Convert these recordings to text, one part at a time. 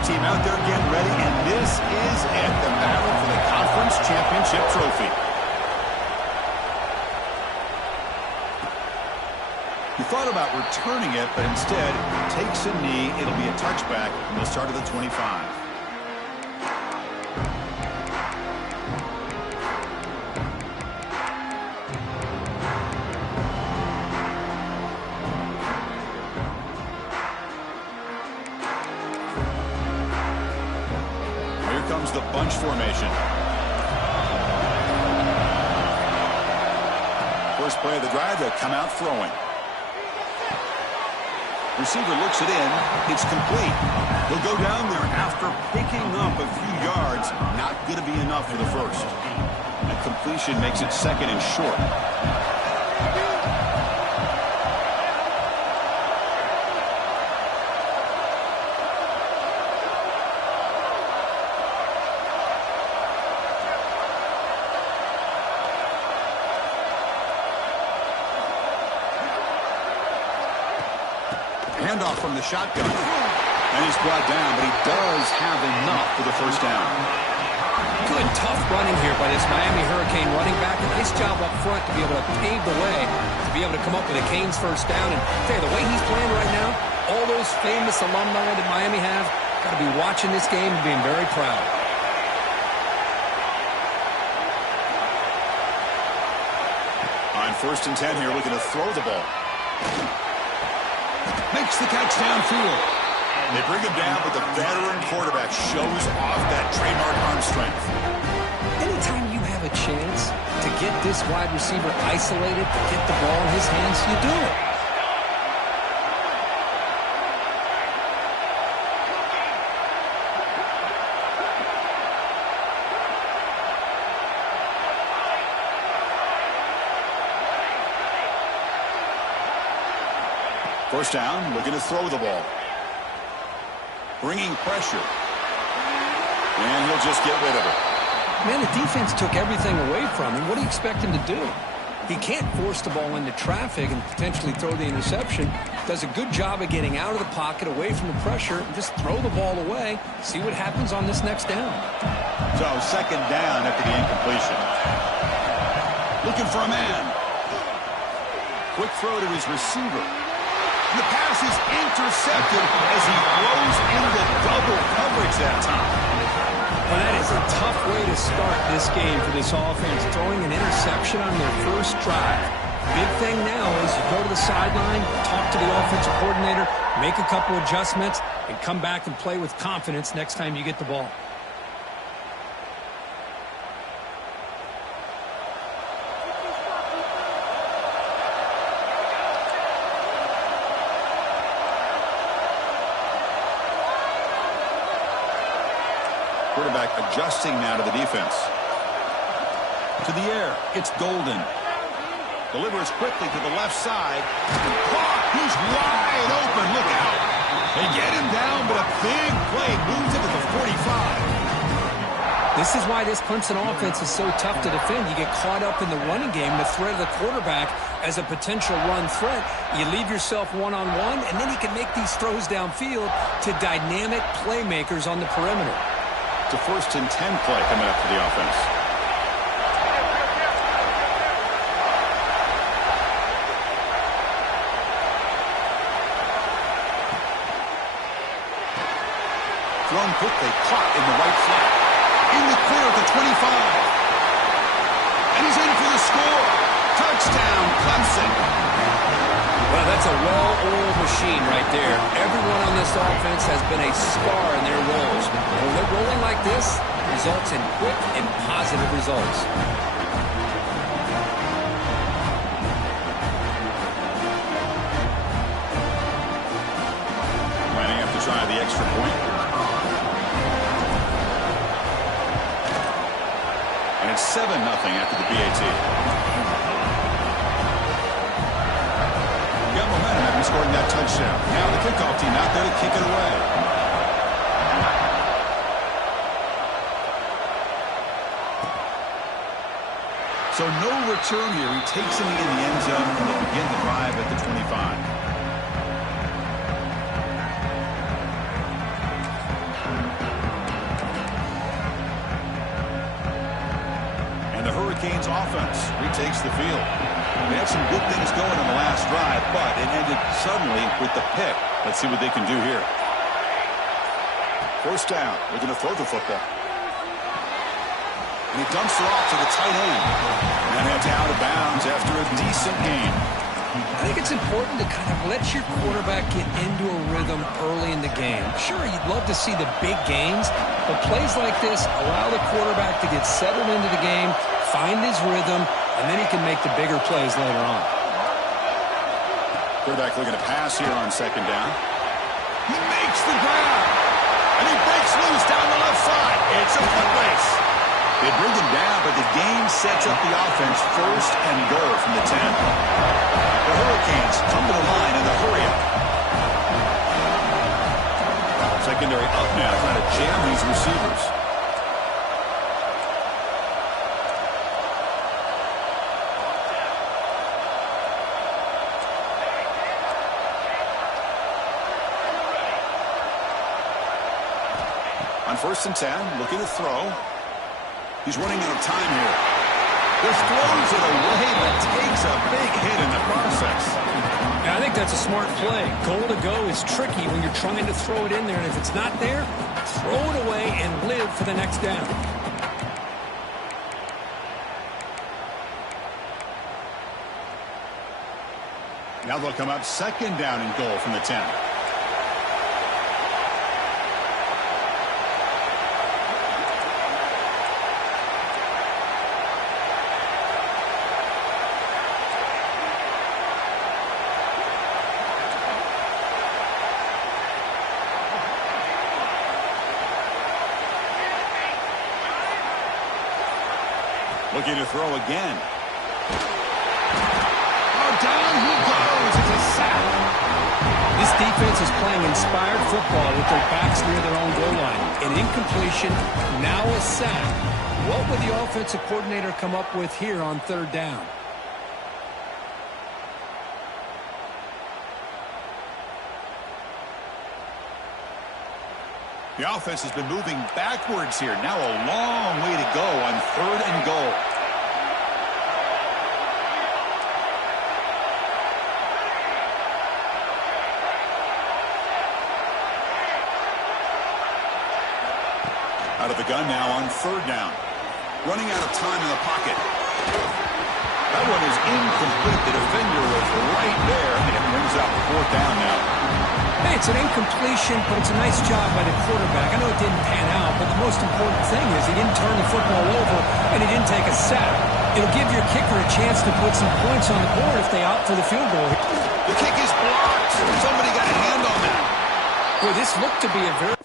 kickoff team out there getting ready, and this is it, the battle for the conference championship trophy. He thought about returning it, but instead takes a knee. It'll be a touchback, and they'll start at the 25. Comes the bunch formation. First play of the drive, they'll come out throwing. Receiver looks it in. It's complete. He'll go down there after picking up a few yards. Not going to be enough for the first. That completion makes it second and short. Handoff from the shotgun. And he's brought down, but he does have enough for the first down. Good, tough running here by this Miami Hurricane running back. A nice job up front to be able to pave the way, to be able to come up with a Canes first down. And I'll tell you, the way he's playing right now, all those famous alumni that Miami have, got to be watching this game and being very proud. On 1st and 10 here, looking to throw the ball. Makes the catch downfield. They bring him down, but the veteran quarterback shows off that trademark arm strength. Anytime you have a chance to get this wide receiver isolated, to get the ball in his hands, you do it. First down, looking to throw the ball. Bringing pressure. And he'll just get rid of it. Man, the defense took everything away from him. What do you expect him to do? He can't force the ball into traffic and potentially throw the interception. Does a good job of getting out of the pocket, away from the pressure, and just throw the ball away. See what happens on this next down. So, second down after the incompletion. Looking for a man. Quick throw to his receiver. The pass is intercepted as he throws into double coverage that time. Well, that is a tough way to start this game for this offense, throwing an interception on their first drive. Big thing now is you go to the sideline, talk to the offensive coordinator, make a couple adjustments, and come back and play with confidence next time you get the ball. Quarterback adjusting now to the defense. To the air, it's Golden. Delivers quickly to the left side. Caught! He's wide open. Look out! They get him down, but a big play moves him to the 45. This is why this Clemson offense is so tough to defend. You get caught up in the running game, the threat of the quarterback as a potential run threat. You leave yourself one-on-one, and then you can make these throws downfield to dynamic playmakers on the perimeter. It's a 1st and 10 play coming up for the offense. Thrown quickly, caught in the right flat. In the clear at the 25. And he's in for the score. Touchdown, Clemson. Well, that's a well-oiled machine right there. Everyone on this offense has been a star in their roles. And when they're rolling like this, it results in quick and positive results. Lining up to try the extra point. And it's 7-0 after the BAT. Got momentum after scoring that touchdown. Now the kickoff team out there to kick it away. So no return here. He takes it in the end zone and they'll begin the drive at the 25. Hurricanes offense retakes the field. They had some good things going in the last drive, but it ended suddenly with the pick. Let's see what they can do here. First down. They're going to throw the football. And he dumps it off to the tight end. And heads out of bounds after a decent gain. I think it's important to kind of let your quarterback get into a rhythm early in the game. Sure, you'd love to see the big gains, but plays like this allow the quarterback to get settled into the game, find his rhythm, and then he can make the bigger plays later on. Quarterback looking to pass here on second down. He makes the grab. And he breaks loose down the left side. It's a foot race. They bring him down, but the game sets up the offense first and goal from the 10. The Hurricanes come to the line in the hurry-up. Secondary up now, trying to jam these receivers. On 1st and 10, looking to throw. He's running out of time here. Just throws it away, but takes a big hit in the process. Yeah, I think that's a smart play. Goal to go is tricky when you're trying to throw it in there, and if it's not there, throw it away and live for the next down. Now they'll come up second down and goal from the 10. Looking to throw again. Oh, down he goes. It's a sack. This defense is playing inspired football with their backs near their own goal line. An incompletion, now a sack. What would the offensive coordinator come up with here on 3rd down? The offense has been moving backwards here. Now a long way to go on 3rd and goal. Out of the gun now on 3rd down. Running out of time in the pocket. That one is incomplete. The defender was right there, and it brings up 4th down now. Hey, it's an incompletion, but it's a nice job by the quarterback. I know it didn't pan out, but the most important thing is he didn't turn the football over and he didn't take a sack. It'll give your kicker a chance to put some points on the board if they opt for the field goal. The kick is blocked. Somebody got a hand on that. Boy, this looked to be a very...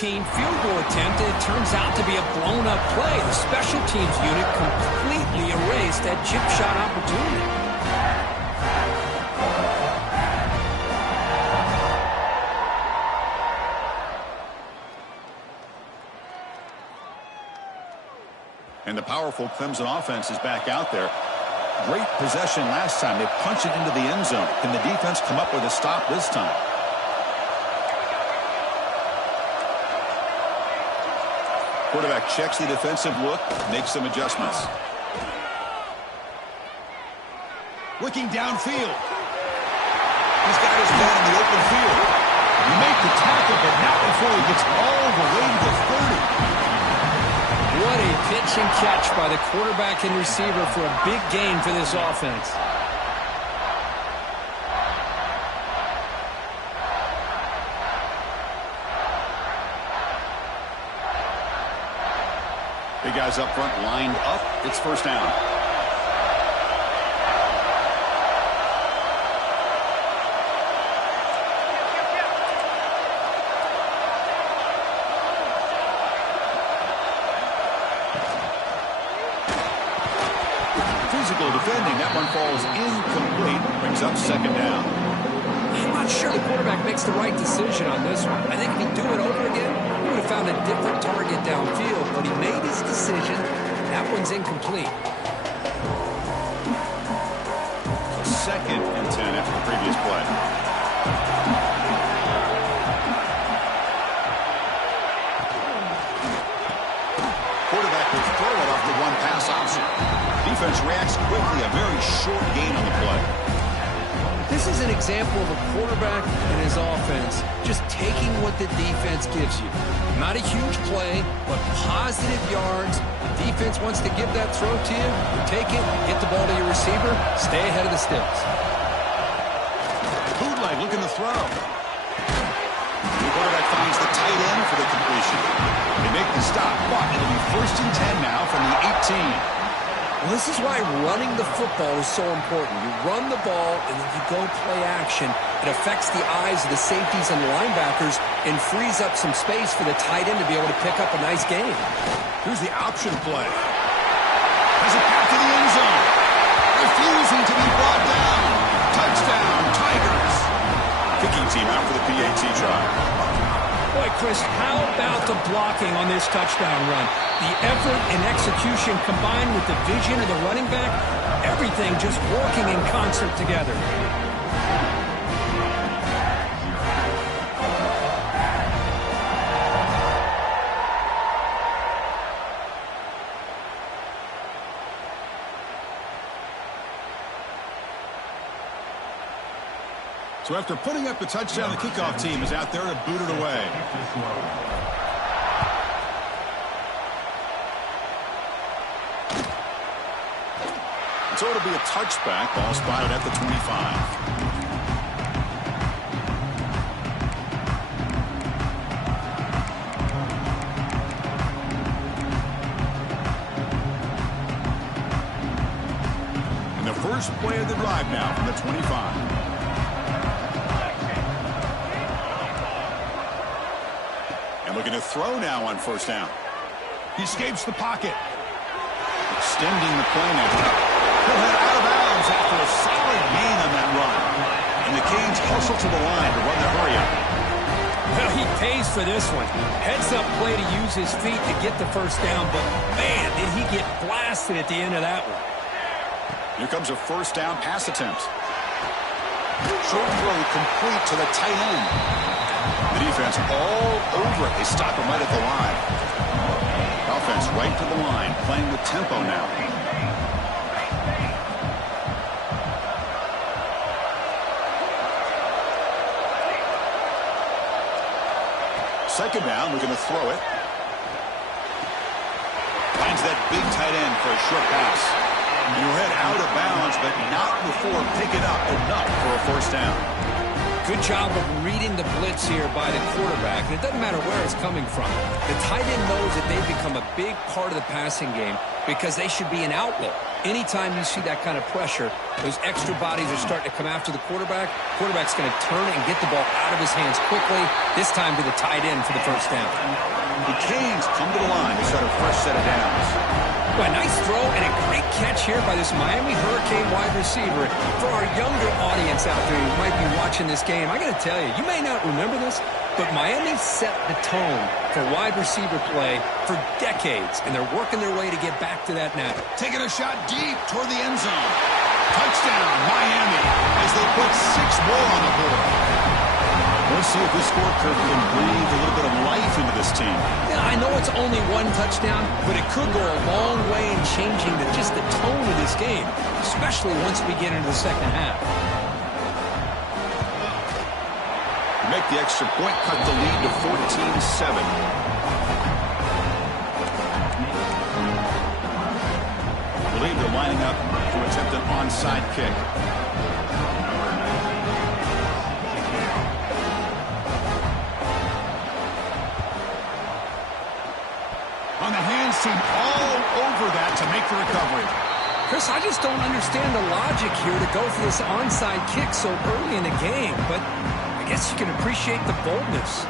routine field goal attempt, and it turns out to be a blown-up play. The special teams unit completely erased that chip shot opportunity. And the powerful Clemson offense is back out there. Great possession last time. They punched it into the end zone. Can the defense come up with a stop this time? Quarterback checks the defensive look, makes some adjustments. Looking downfield. He's got his man in the open field. He made the tackle, but not before he gets all the way to the 30. What a pitch and catch by the quarterback and receiver for a big gain for this offense. Big guys up front lined up. It's first down. Physical defending. That one falls incomplete. Brings up second down. I'm not sure the quarterback makes the right decision on this one. I think if he'd do it over again, he would have found a different target downfield, but he made his decision. That one's incomplete. So 2nd and 10 after the previous play. Quarterback will throw it off the one pass option. Defense reacts quickly. A very short gain on the play. This is an example of a quarterback and his offense just taking what the defense gives you. Not a huge play, but positive yards. The defense wants to give that throw to you. You take it, get the ball to your receiver, stay ahead of the sticks. Bootleg looking to throw. The quarterback finds the tight end for the completion. They make the stop, but it'll be 1st and 10 now from the 18. Well, this is why running the football is so important. You run the ball, and then you go play action. It affects the eyes of the safeties and linebackers and frees up some space for the tight end to be able to pick up a nice gain. Here's the option play. Has it back to the end zone. Refusing to be brought down. Touchdown, Tigers. Kicking team out for the PAT try. Boy, Chris, how about the blocking on this touchdown run? The effort and execution combined with the vision of the running back, everything just working in concert together. So after putting up the touchdown, the kickoff team is out there to boot it away. So it'll be a touchback. Ball spotted at the 25. And the first play of the drive now from the 25. And looking to throw now on 1st down. He escapes the pocket. Extending the play now. He'll head out of bounds after a solid gain on that run. And the Canes hustle to the line to run the hurry-up. Well, he pays for this one. Heads-up play to use his feet to get the 1st down, but man, did he get blasted at the end of that one. Here comes a 1st down pass attempt. Short throw complete to the tight end. The defense all over it. They stop him right at the line. Offense right to the line, playing with tempo now. Second down, we're going to throw it. Finds that big tight end for a short pass. And he'll head out of bounds, but not before picking up enough for a 1st down. Good job of reading the blitz here by the quarterback. And it doesn't matter where it's coming from. The tight end knows that they've become a big part of the passing game because they should be an outlet. Anytime you see that kind of pressure, those extra bodies are starting to come after the quarterback. Quarterback's going to turn and get the ball out of his hands quickly, this time to the tight end for the first down. The Canes come to the line to start a fresh set of downs. Well, a nice throw and a great catch here by this Miami Hurricane wide receiver. For our younger audience out there who might be watching this game, I got to tell you, you may not remember this, but Miami set the tone for wide receiver play for decades, and they're working their way to get back to that now. Taking a shot deep toward the end zone. Touchdown, Miami, as they put 6 more on the board. Let's see if this score curve can breathe a little bit of life into this team. Yeah, I know it's only 1 touchdown, but it could go a long way in changing just the tone of this game, especially once we get into the second half. Make the extra point, cut the lead to 14-7. I believe they're lining up to attempt an onside kick. On the hands team all over that to make the recovery. Chris, I just don't understand the logic here to go for this onside kick so early in the game, but I guess you can appreciate the boldness.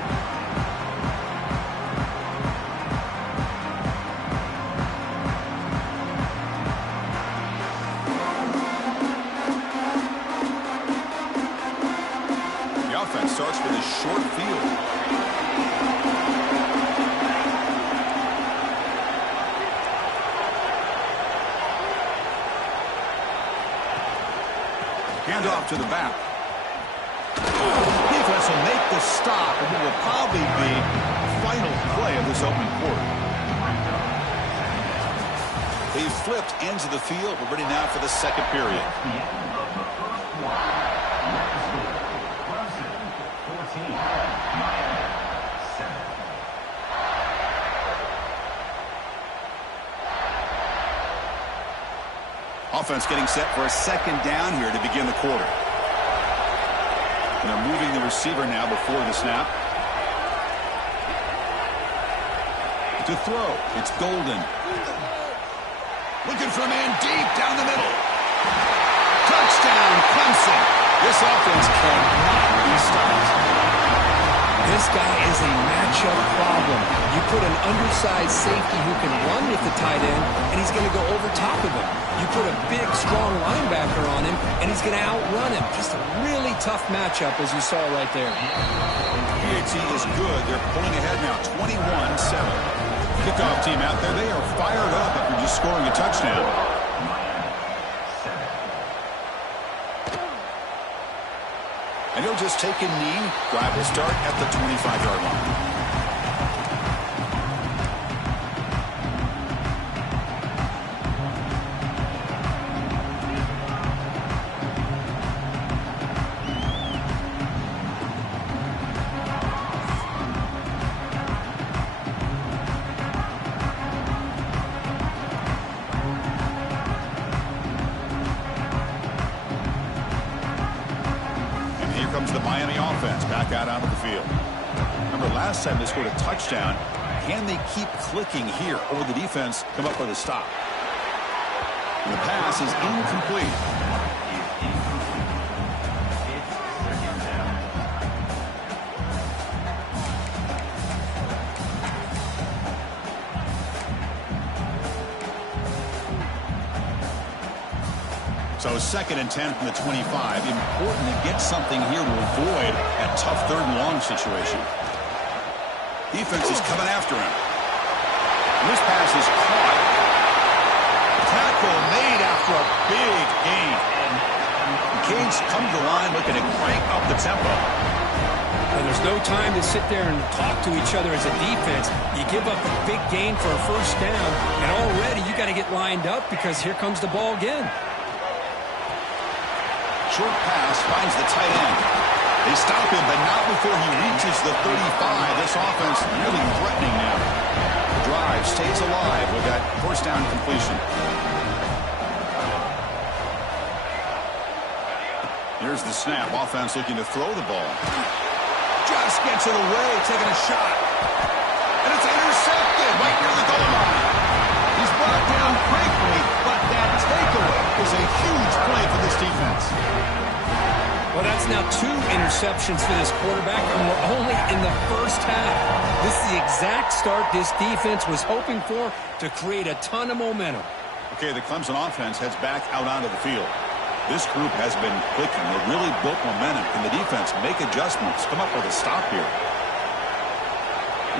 The offense starts with a short field. Handoff to the back. Defense will make the stop, and it will probably be the final play of this opening quarter. They've flipped ends of the field. We're ready now for the second period. Offense getting set for a second down here to begin the quarter. And they're moving the receiver now before the snap. To throw, it's Golden. Looking for a man deep down the middle. Touchdown, Clemson. This offense cannot be stopped. This guy is a matchup problem. You put an undersized safety who can run with the tight end, and he's going to go over top of him. You put a big, strong linebacker on him, and he's going to outrun him. Just a really tough matchup, as you saw right there. PAT is good. They're pulling ahead now, 21-7. Kickoff team out there, they are fired up after just scoring a touchdown. And he'll just take a knee. Drive will start at the 25-yard line. Comes the Miami offense back out onto the field. Remember, last time they scored a touchdown. Can they keep clicking here, or will the defense come up with a stop? And the pass is incomplete. So 2nd and 10 from the 25. Important to get something here to avoid that tough 3rd and long situation. Defense is coming after him. And this pass is caught. Tackle made after a big gain. The Canes come to the line looking to crank up the tempo. And there's no time to sit there and talk to each other as a defense. You give up a big gain for a first down, and already you got to get lined up because here comes the ball again. Short pass finds the tight end. They stop him, but not before he reaches the 35. This offense really threatening now. The drive stays alive with that first down completion. Here's the snap. Offense looking to throw the ball. Just gets it away, taking a shot. And it's intercepted right near the goal line. He's brought down quickly, but that take is a huge play for this defense. Well, that's now 2 interceptions for this quarterback, and we're only in the first half. This is the exact start this defense was hoping for to create a ton of momentum. Okay, the Clemson offense heads back out onto the field. This group has been clicking. They really built momentum. Can the defense make adjustments? Come up with a stop here.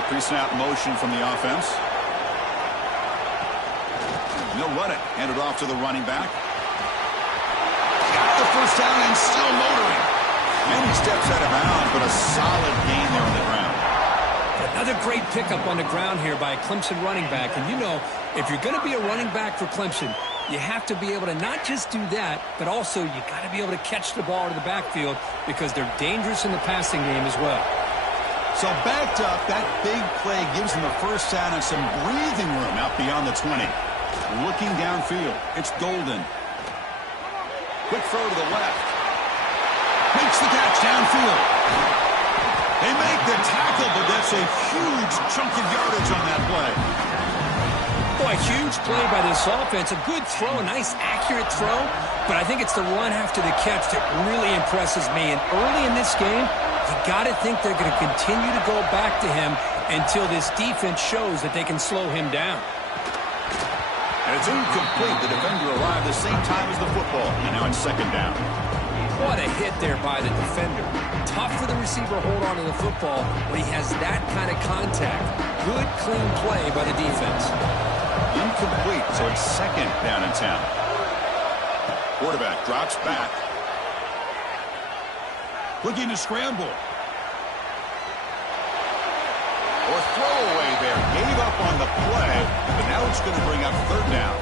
Pre-snap motion from the offense. And they'll run it. Hand it off to the running back. Got the first down and still motoring. Many steps out of bounds, but a solid gain there on the ground. Another great pickup on the ground here by a Clemson running back. And you know, if you're going to be a running back for Clemson, you have to be able to not just do that, but also you got to be able to catch the ball to the backfield because they're dangerous in the passing game as well. So backed up, that big play gives them a first down and some breathing room out beyond the 20. Looking downfield, it's Golden. Quick throw to the left. Makes the catch downfield. They make the tackle, but that's a huge chunk of yardage on that play. Boy, huge play by this offense. A good throw, a nice accurate throw, but I think it's the run after the catch that really impresses me. And early in this game, you got to think they're going to continue to go back to him until this defense shows that they can slow him down. And it's incomplete. The defender arrived the same time as the football, and now it's second down. What a hit there by the defender. Tough for the receiver to hold on to the football when he has that kind of contact. Good, clean play by the defense. Incomplete, so it's second down and 10. Quarterback drops back. Looking to scramble. Or throwaway there. Gave up on the play, but now it's going to bring up third down.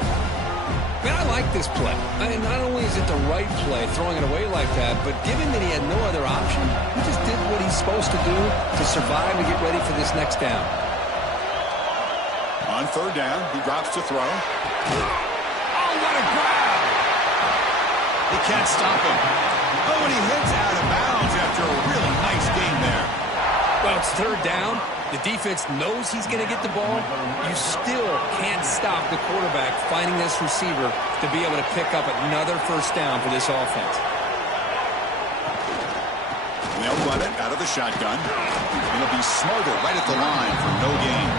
Man, I like this play. Not only is it the right play, throwing it away like that, but given that he had no other option, he just did what he's supposed to do to survive and get ready for this next down. On third down, he drops to throw. Oh, what a grab! They can't stop him. Oh, and he hits out of bounds after a really nice gain there. Well, it's third down. The defense knows he's going to get the ball. You still can't stop the quarterback finding this receiver to be able to pick up another first down for this offense. And they'll run it out of the shotgun. And they'll be smarter right at the line for no gain.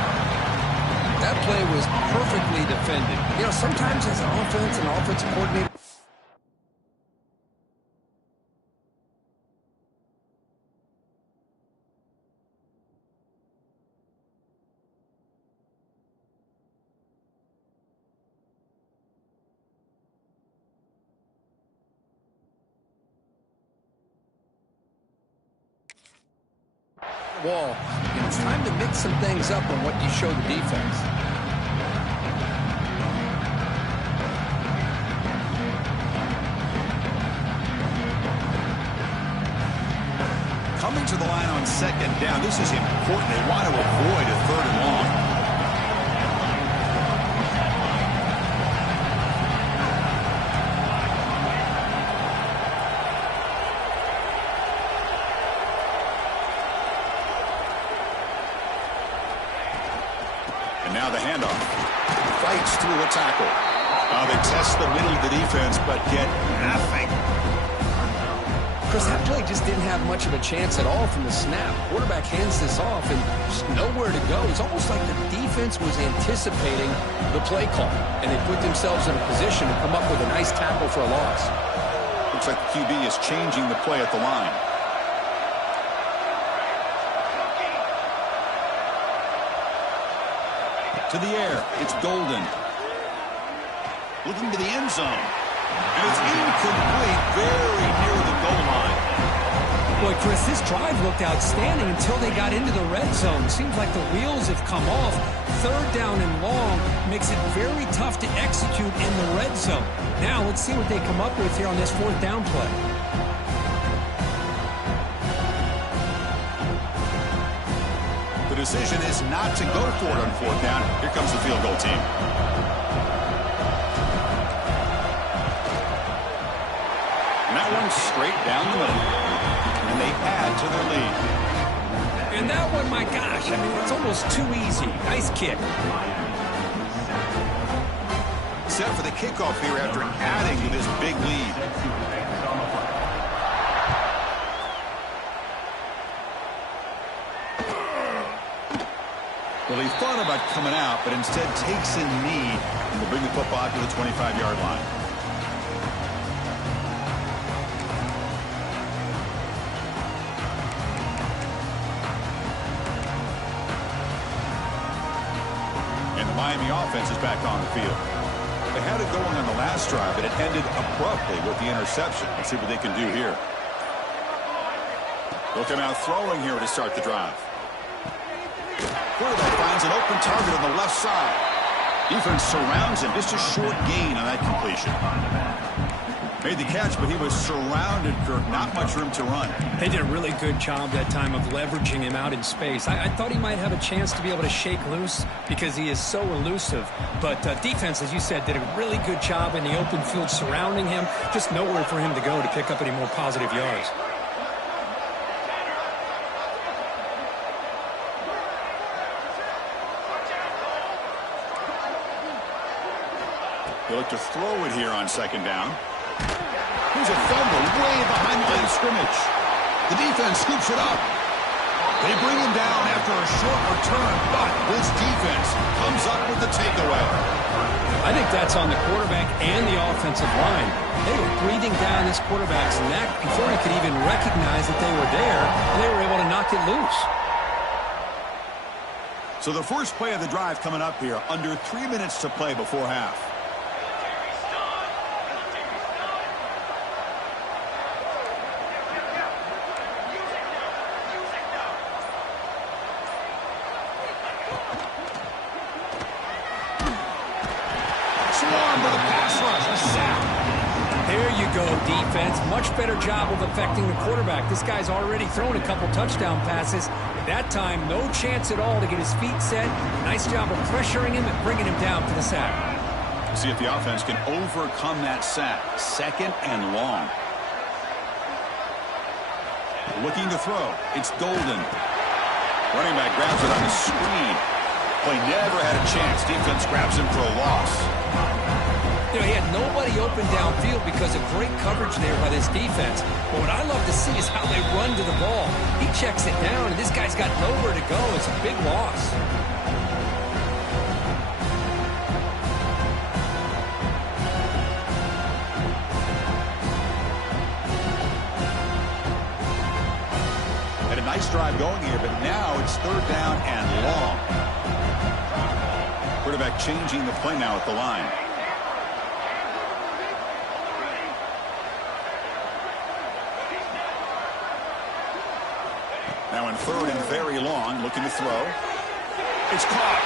That play was perfectly defended. You know, sometimes as an offense and offensive coordinator, wall. And it's time to mix some things up on what you show the defense. Coming to the line on second down. This is important. They want to avoid a third and long. And now the handoff. Fights through a tackle. They test the middle of the defense, but get nothing. Chris, that play just didn't have much of a chance at all from the snap. Quarterback hands this off and just nowhere to go. It's almost like the defense was anticipating the play call, and they put themselves in a position to come up with a nice tackle for a loss. Looks like the QB is changing the play at the line. To the air, it's Golden. Looking to the end zone. And it's incomplete, very near the goal line. Boy, Chris, this drive looked outstanding until they got into the red zone. Seems like the wheels have come off. Third down and long makes it very tough to execute in the red zone. Now, let's see what they come up with here on this fourth down play. The decision is not to go for it on fourth down. Here comes the field goal team. And that one's straight down the middle. And they add to their lead. And that one, my gosh, I mean, it's almost too easy. Nice kick. Set for the kickoff here after adding to this big lead. Well, he thought about coming out, but instead takes a knee and will bring the football to the 25-yard line. And the Miami offense is back on the field. They had it going on the last drive, but it ended abruptly with the interception. Let's see what they can do here. They'll come out throwing here to start the drive. Quarterback finds an open target on the left side. Defense surrounds him. Just a short gain on that completion. Made the catch, but he was surrounded, Kirk. Not much room to run. They did a really good job that time of leveraging him out in space. I thought he might have a chance to be able to shake loose because he is so elusive. But defense, as you said, did a really good job in the open field surrounding him. Just nowhere for him to go to pick up any more positive yards. They look to throw it here on second down. Here's a fumble way behind the line of scrimmage. The defense scoops it up. They bring him down after a short return, but this defense comes up with the takeaway. I think that's on the quarterback and the offensive line. They were breathing down this quarterback's neck before he could even recognize that they were there, and they were able to knock it loose. So the first play of the drive coming up here, under 3 minutes to play before half. Defense, much better job of affecting the quarterback. This guy's already thrown a couple touchdown passes. At that time, no chance at all to get his feet set. Nice job of pressuring him and bringing him down for the sack. See if the offense can overcome that sack. Second and long. Looking to throw. It's Golden. Running back grabs it on the screen. Play never had a chance. Defense grabs him for a loss. You know, he had nobody open downfield because of great coverage there by this defense. But what I love to see is how they run to the ball. He checks it down, and this guy's got nowhere to go. It's a big loss. Had a nice drive going here, but now it's third down and long. Quarterback changing the play now at the line. Now in third and very long, looking to throw. It's caught.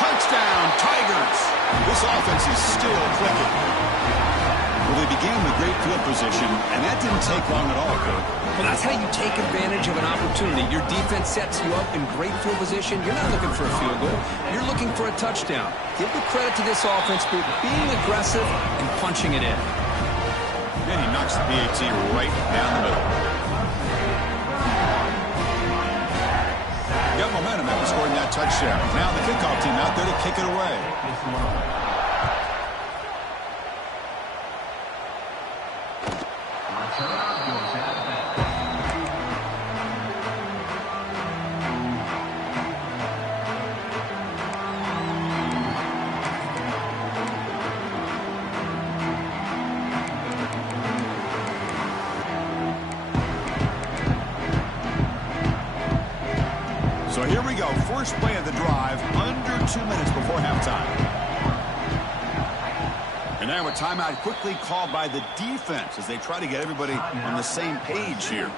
Touchdown, Tigers. This offense is still clicking. Well, they began with great field position, and that didn't take long at all, Kirk. Well, that's how you take advantage of an opportunity. Your defense sets you up in great field position. You're not looking for a field goal. You're looking for a touchdown. Give the credit to this offense for being aggressive and punching it in. And he knocks the PAT right down the middle. Got momentum after scoring that touchdown. Now the kickoff team out there to kick it away. So here we go. First play of the drive, under 2 minutes before halftime. And now a timeout quickly called by the defense as they try to get everybody on the same page here.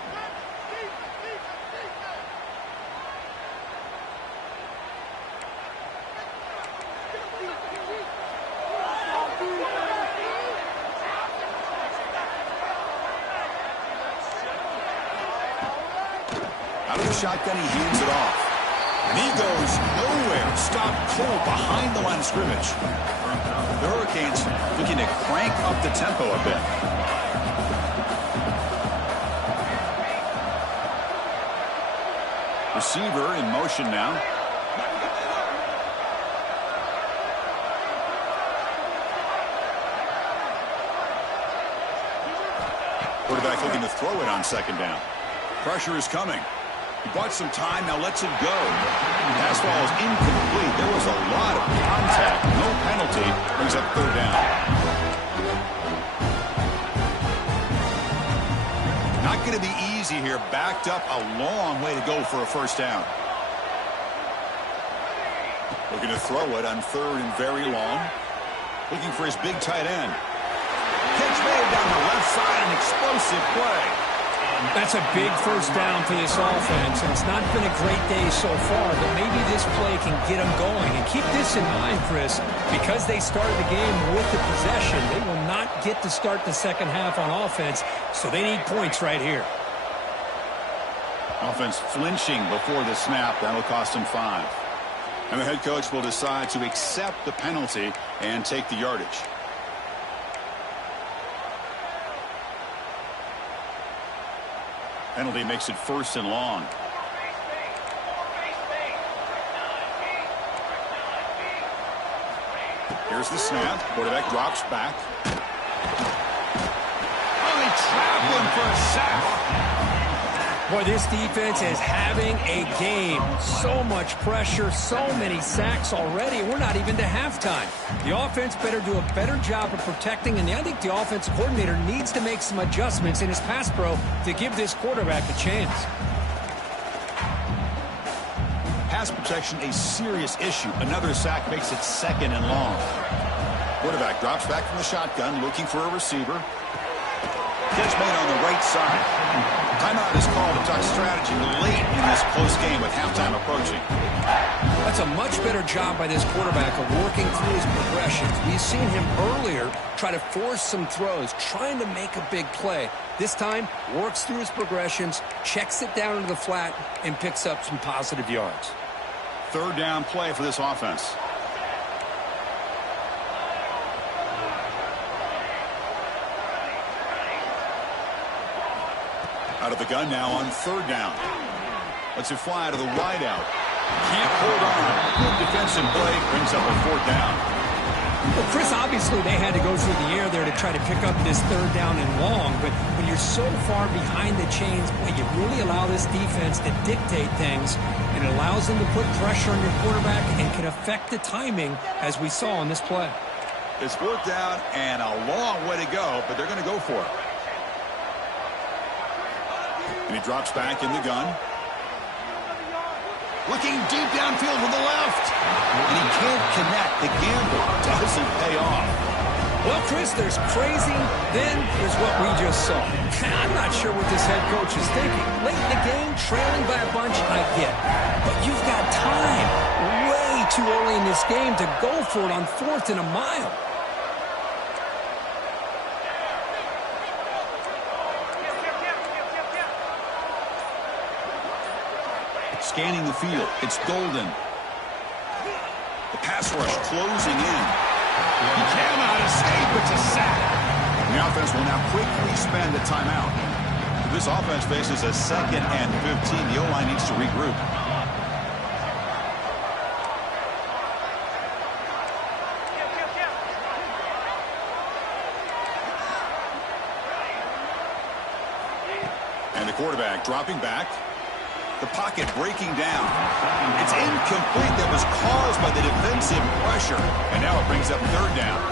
Out of the shotgun, he hands it off. And he goes nowhere. Stopped cold behind the line of scrimmage. The Hurricanes looking to crank up the tempo a bit. Receiver in motion now. Looking to throw it on second down. Pressure is coming. He bought some time, now lets it go. Pass ball is incomplete. There was a lot of contact. No penalty. Brings up third down. Not going to be easy here. Backed up a long way to go for a first down. Looking to throw it on third and very long. Looking for his big tight end. Catch made down the left side. An explosive play. That's a big first down for this offense, and it's not been a great day so far, but maybe this play can get them going. And keep this in mind, Chris, because they started the game with the possession, they will not get to start the second half on offense, so they need points right here. Offense flinching before the snap. That'll cost them 5. And the head coach will decide to accept the penalty and take the yardage. Penalty makes it first and long. Here's the snap. Quarterback drops back. Oh, they trap him for a sack. Boy, this defense is having a game. So much pressure, so many sacks already. We're not even to halftime. The offense better do a better job of protecting, and I think the offensive coordinator needs to make some adjustments in his pass pro to give this quarterback a chance. Pass protection, a serious issue. Another sack makes it second and long. Quarterback drops back from the shotgun, looking for a receiver. Catch made on the right side. Timeout is called to talk strategy late in this close game with halftime approaching. That's a much better job by this quarterback of working through his progressions. We've seen him earlier try to force some throws, trying to make a big play. This time, works through his progressions, checks it down into the flat, and picks up some positive yards. Third down play for this offense. Out of the gun now on third down. Lets it fly to the wideout. Can't hold on. Good defensive play. Brings up a fourth down. Well, Chris, obviously they had to go through the air there to try to pick up this third down and long. But when you're so far behind the chains, boy, you really allow this defense to dictate things. And it allows them to put pressure on your quarterback and can affect the timing, as we saw on this play. It's fourth down and a long way to go, but they're going to go for it. And he drops back in the gun. Looking deep downfield with the left. And he can't connect. The gamble doesn't pay off. Well, Chris, there's crazy, then there's what we just saw. I'm not sure what this head coach is thinking. Late in the game, trailing by a bunch, I get. But you've got time, way too early in this game, to go for it on 4th and a mile. Scanning the field. It's Golden. The pass rush closing in. He cannot escape. It's a sack. And the offense will now quickly spend a timeout. This offense faces a 2nd and 15. The O-line needs to regroup. And the quarterback dropping back. The pocket breaking down. It's incomplete. That was caused by the defensive pressure. And now it brings up third down.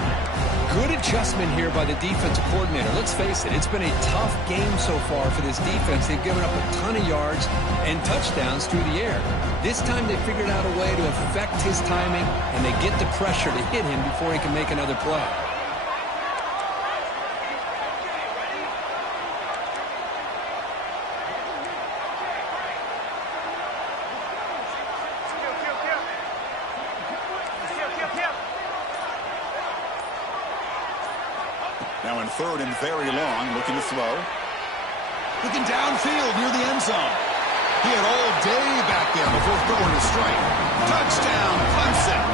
Good adjustment here by the defensive coordinator. Let's face it, it's been a tough game so far for this defense. They've given up a ton of yards and touchdowns through the air. This time they figured out a way to affect his timing, and they get the pressure to hit him before he can make another play. Now in third and very long, looking to throw. Looking downfield near the end zone. He had all day back there before throwing a strike. Touchdown, Clemson.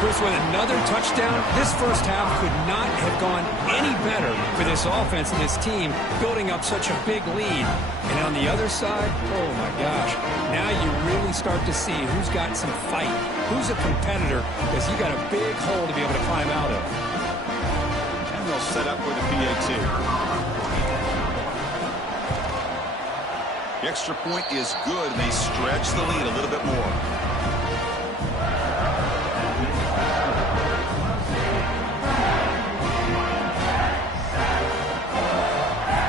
Chris, with another touchdown, this first half could not have gone any better for this offense and this team, building up such a big lead. And on the other side, oh my gosh, now you really start to see who's got some fight, who's a competitor, because you got a big hole to be able to climb out of. They'll set up with a PAT. The extra point is good, and they stretch the lead a little bit more.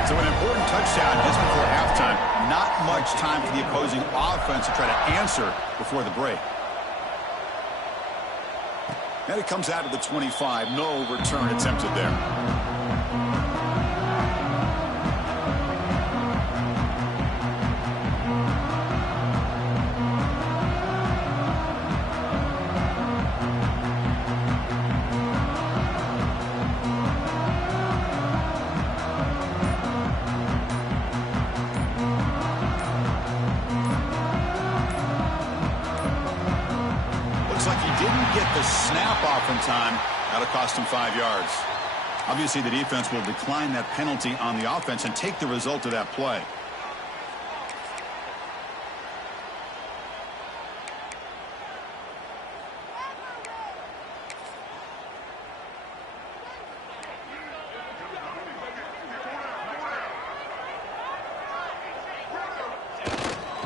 So an important touchdown just before halftime. Not much time for the opposing offense to try to answer before the break. And it comes out to the 25. No return attempted there. The snap off in time. That'll cost him 5 yards. Obviously, the defense will decline that penalty on the offense and take the result of that play.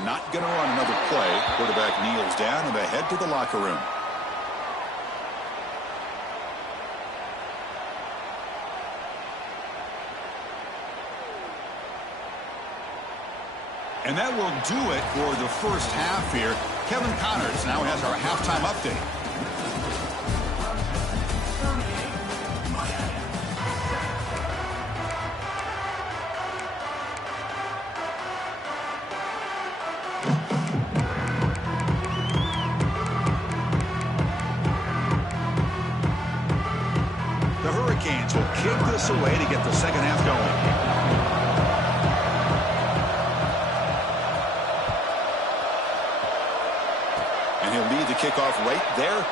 Not going to run another play. Quarterback kneels down and they head to the locker room. And that will do it for the first half here. Kevin Connors now has our halftime update. The Hurricanes will kick this away to get the second half going. He'll lead the kickoff right there